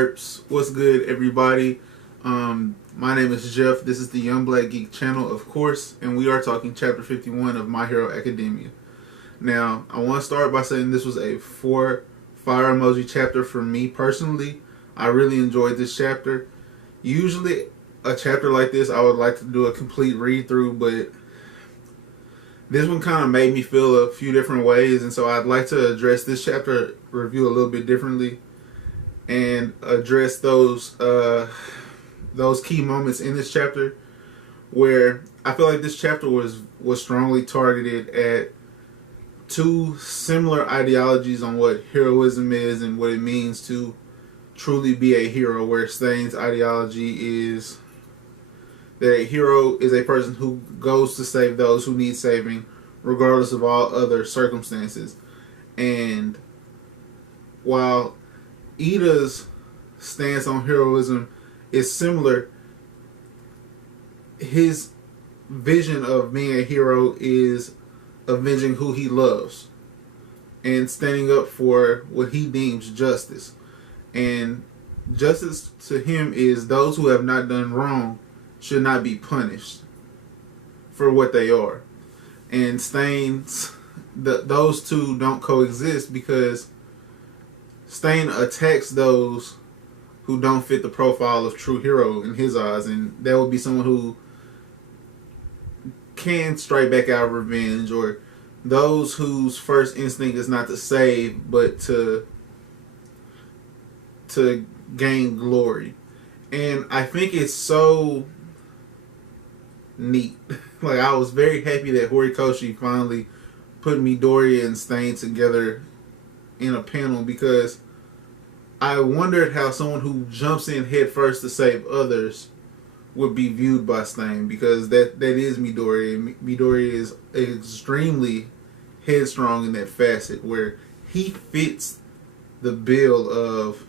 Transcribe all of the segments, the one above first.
derps? What's good, everybody? My name is Jeff. This is the Young Black Geek channel, of course, and we are talking Chapter 51 of My Hero Academia. Now, I want to start by saying this was a 4 fire emoji chapter for me personally. I really enjoyed this chapter. Usually, a chapter like this, I would like to do a complete read-through, but this one kind of made me feel a few different ways, and so I'd like to address this chapter review a little bit differently and address those key moments in this chapter where I feel like this chapter was strongly targeted at two similar ideologies on what heroism is and what it means to truly be a hero, where Stain's ideology is that a hero is a person who goes to save those who need saving, regardless of all other circumstances. And while Ida's stance on heroism is similar, his vision of being a hero is avenging who he loves and standing up for what he deems justice. And justice to him is those who have not done wrong should not be punished for what they are. And Stain's, those two don't coexist because Stain attacks those who don't fit the profile of true hero in his eyes, and that would be someone who can strike back out of revenge, or those whose first instinct is not to save but to gain glory. And I think it's so neat. Like, I was very happy that Horikoshi finally put Midoriya and Stain together in a panel, because I wondered how someone who jumps in head first to save others would be viewed by Stain, because that is Midoriya. Midoriya is extremely headstrong in that facet where he fits the bill of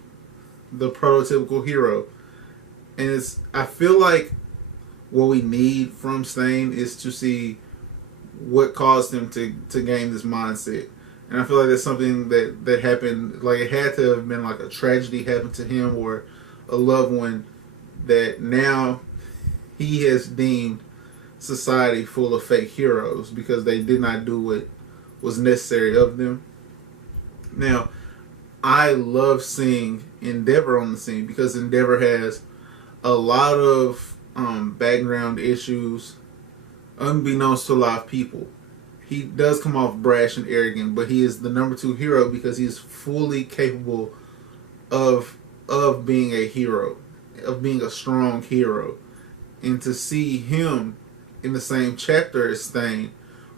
the prototypical hero. And I feel like what we need from Stain is to see what caused him to gain this mindset. And I feel like that's something that happened, like it had to have been like a tragedy happened to him or a loved one, that now he has deemed society full of fake heroes because they did not do what was necessary of them. Now, I love seeing Endeavor on the scene because Endeavor has a lot of background issues, unbeknownst to a lot of people. He does come off brash and arrogant, but he is the number 2 hero because he is fully capable of being a hero, of being a strong hero. And to see him in the same chapter as Stain,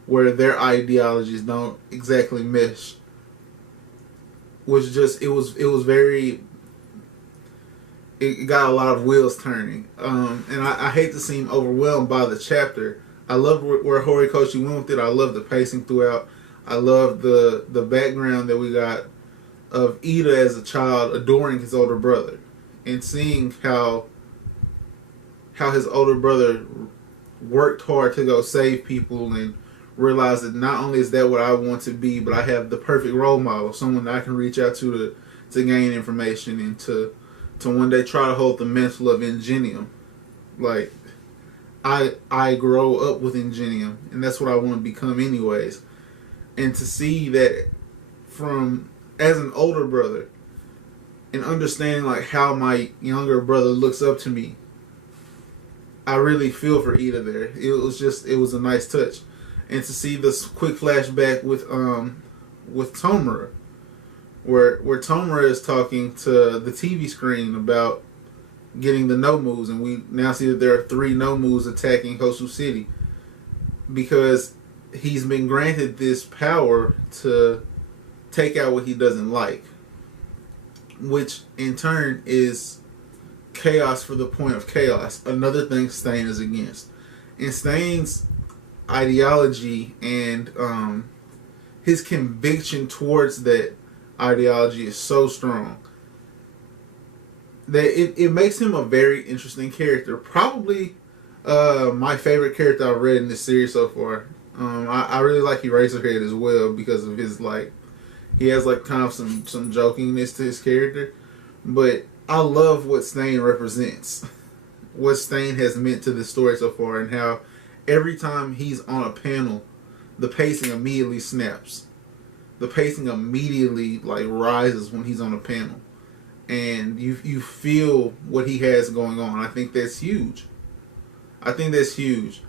where their ideologies don't exactly mesh, was just, it got a lot of wheels turning. And I hate to seem overwhelmed by the chapter. I love where Horikoshi went with it. I love the pacing throughout. I love the background that we got of Ida as a child adoring his older brother, and seeing how his older brother worked hard to go save people, and realized that not only is that what I want to be, but I have the perfect role model, someone that I can reach out to gain information and to one day try to hold the mantle of Ingenium. Like, I grow up with Ingenium, and that's what I want to become anyways. And to see that from, as an older brother, and understanding like how my younger brother looks up to me, I really feel for Ida there. It was a nice touch. And to see this quick flashback with Tomura, where Tomura is talking to the TV screen about getting the no moves, and we now see that there are 3 no moves attacking Hosu City because he's been granted this power to take out what he doesn't like, which in turn is chaos for the point of chaos. Another thing Stain is against. And Stain's ideology and his conviction towards that ideology is so strong that it makes him a very interesting character. Probably my favorite character I've read in this series so far. I really like Eraserhead as well because of his, like, he has like kind of some jokingness to his character, but I love what Stain represents, what Stain has meant to this story so far, and how every time he's on a panel, the pacing immediately snaps. The pacing immediately like rises when he's on a panel, and you feel what he has going on. I think that's huge. I think that's huge,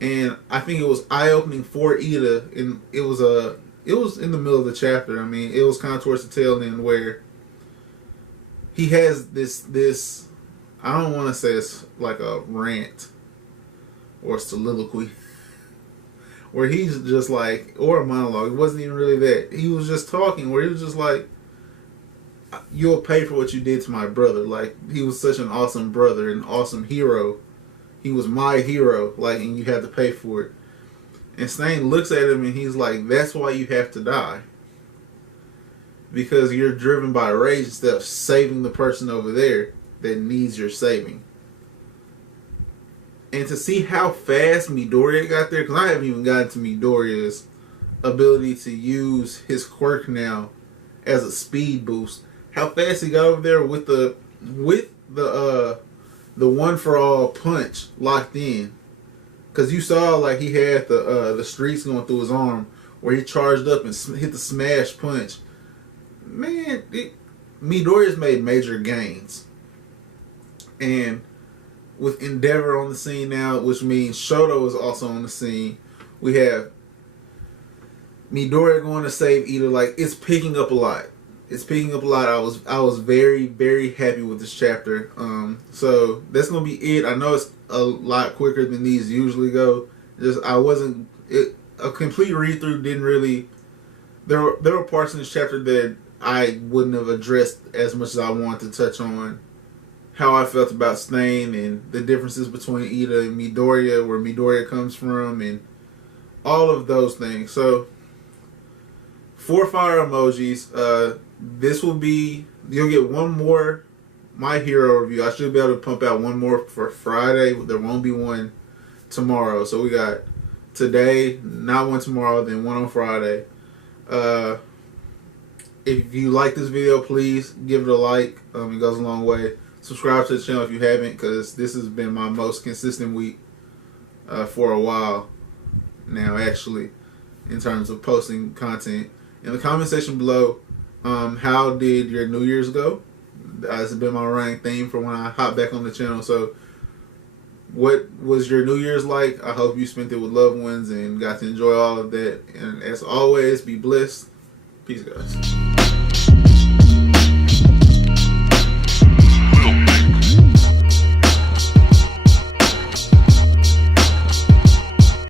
and I think it was eye opening for Ida, and it was in the middle of the chapter. I mean, it was kind of towards the tail end where he has this. I don't want to say it's like a rant or soliloquy, where he's just like, or a monologue. It wasn't even really that. He was just talking, where he was just like, "You'll pay for what you did to my brother." Like, he was such an awesome brother, an awesome hero. He was my hero, like, and you had to pay for it. And Stain looks at him and he's like, "That's why you have to die. Because you're driven by rage instead of saving the person over there that needs your saving." And to see how fast Midoriya got there, because I haven't even gotten to Midoriya's ability to use his quirk now as a speed boost. How fast he got over there with the one for all punch locked in. Because you saw like he had the streaks going through his arm where he charged up and hit the smash punch. Man, Midoriya's made major gains. And with Endeavor on the scene now, which means Shoto is also on the scene, we have Midoriya going to save Ida. Like, it's picking up a lot. It's picking up a lot. I was very, very happy with this chapter. So that's gonna be it. I know it's a lot quicker than these usually go. A complete read through didn't really. There were parts in this chapter that I wouldn't have addressed as much as I wanted to touch on how I felt about Stain and the differences between Ida and Midoriya, where Midoriya comes from, and all of those things. So, 4 fire emojis. This will be, you'll get one more My Hero review. I should be able to pump out one more for Friday. There won't be one tomorrow. So we got today, not one tomorrow, then one on Friday. If you like this video, please give it a like. It goes a long way. Subscribe to the channel if you haven't, because this has been my most consistent week for a while now, actually, in terms of posting content. In the comment section below, how did your New Year's go? That's been my running theme for when I hop back on the channel. So, what was your New Year's like? I hope you spent it with loved ones and got to enjoy all of that. And as always, be blessed. Peace, guys.